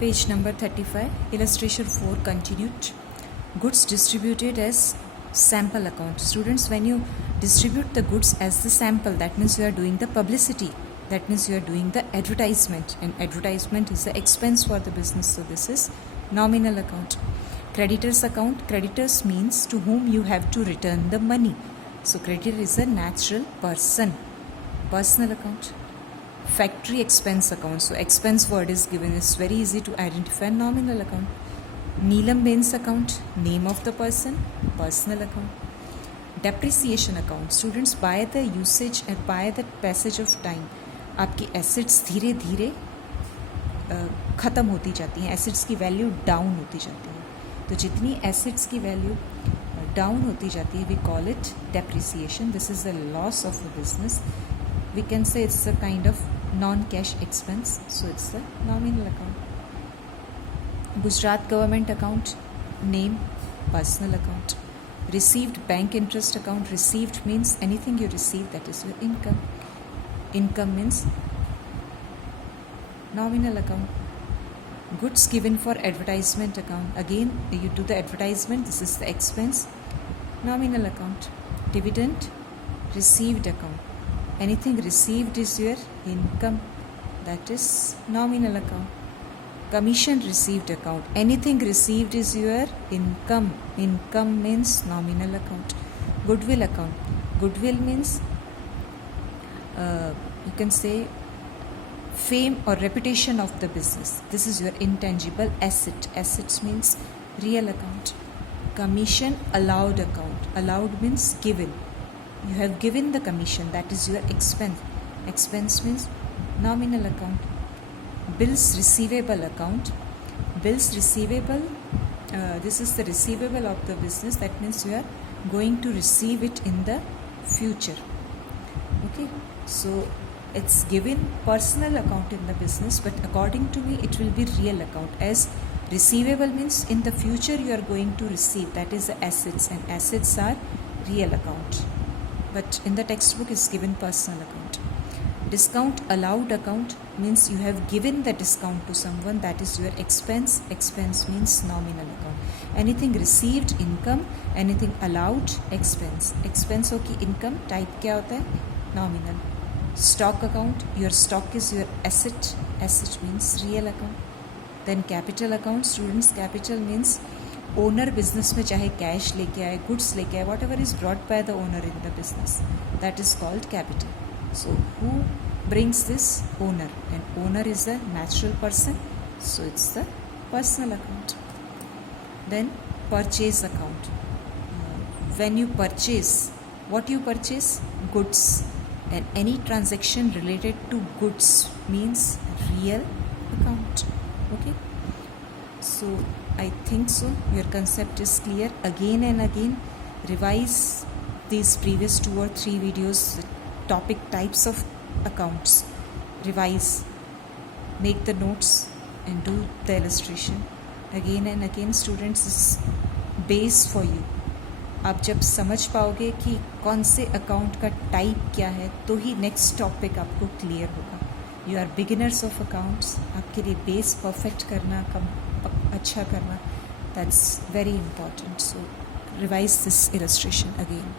Page number 35, illustration 4 continued. Goods distributed as sample account. Students, when you distribute the goods as the sample, that means you are doing the publicity. That means you are doing the advertisement, and advertisement is the expense for the business. So this is nominal account. Creditors account. Creditors means to whom you have to return the money. So creditor is a natural person. Personal account. Factory expense account. So expense word is given. It's very easy to identify. Nominal account. Neelam Bain's account. Name of the person. Personal account. Depreciation account. Students, by the usage and by the passage of time, आपकी assets धीरे धीरे ख़त्म होती जाती हैं. Assets की value down होती जाती है. तो जितनी एसेट्स की वैल्यू डाउन होती जाती है, we call it depreciation. This is the loss of the business. We can say it's a kind of non cash expense. So it's a nominal account. Gujarat government account. Name personal account. Received bank interest account. Received means anything you receive, that is your income. Income means nominal account. Goods given for advertisement account. Again, you do the advertisement. This is the expense. Nominal account. Dividend received account. Anything received is your income. That is nominal account. Commission received account. Anything received is your income. Income means nominal account. Goodwill account. Goodwill means you can say fame or reputation of the business. This is your intangible asset. Assets means real account. Commission allowed account. Allowed means given. You have given the commission. That is your expense. Expense means nominal account. Bills receivable account. Bills receivable, this is the receivable of the business. That means you are going to receive it in the future. Okay, so it's given personal account in the business, but according to me it will be real account, as receivable means in the future you are going to receive. That is the assets, and assets are real account, but in the textbook is given personal account. Discount allowed account means you have given the discount to someone. That is your expense. Expense means nominal account. Anything received income, anything allowed expense. Expense हो कि income type क्या होता है? Nominal. Stock account. Your stock is your asset. Asset means real account. Then capital account. Students, capital means owner business में चाहे cash लेके आए, goods लेके आए, whatever is brought by the owner in the business, that is called capital. So who brings this? Owner. And owner is a natural person, so it's the personal account. Then purchase account. When you purchase, what you purchase? Goods. And any transaction related to goods means real account. Okay, so I think so your concept is clear. Again and again revise these previous 2 or 3 videos, topic types of accounts. Revise, make the notes and do the illustration again and again. Students, is base for you. आप जब समझ पाओगे कि कौन से account का type क्या है, तो ही नेक्स्ट टॉपिक आपको क्लियर होगा. You are beginners of accounts. आपके लिए बेस परफेक्ट करना, अच्छा करना, that's very important. So revise this illustration again.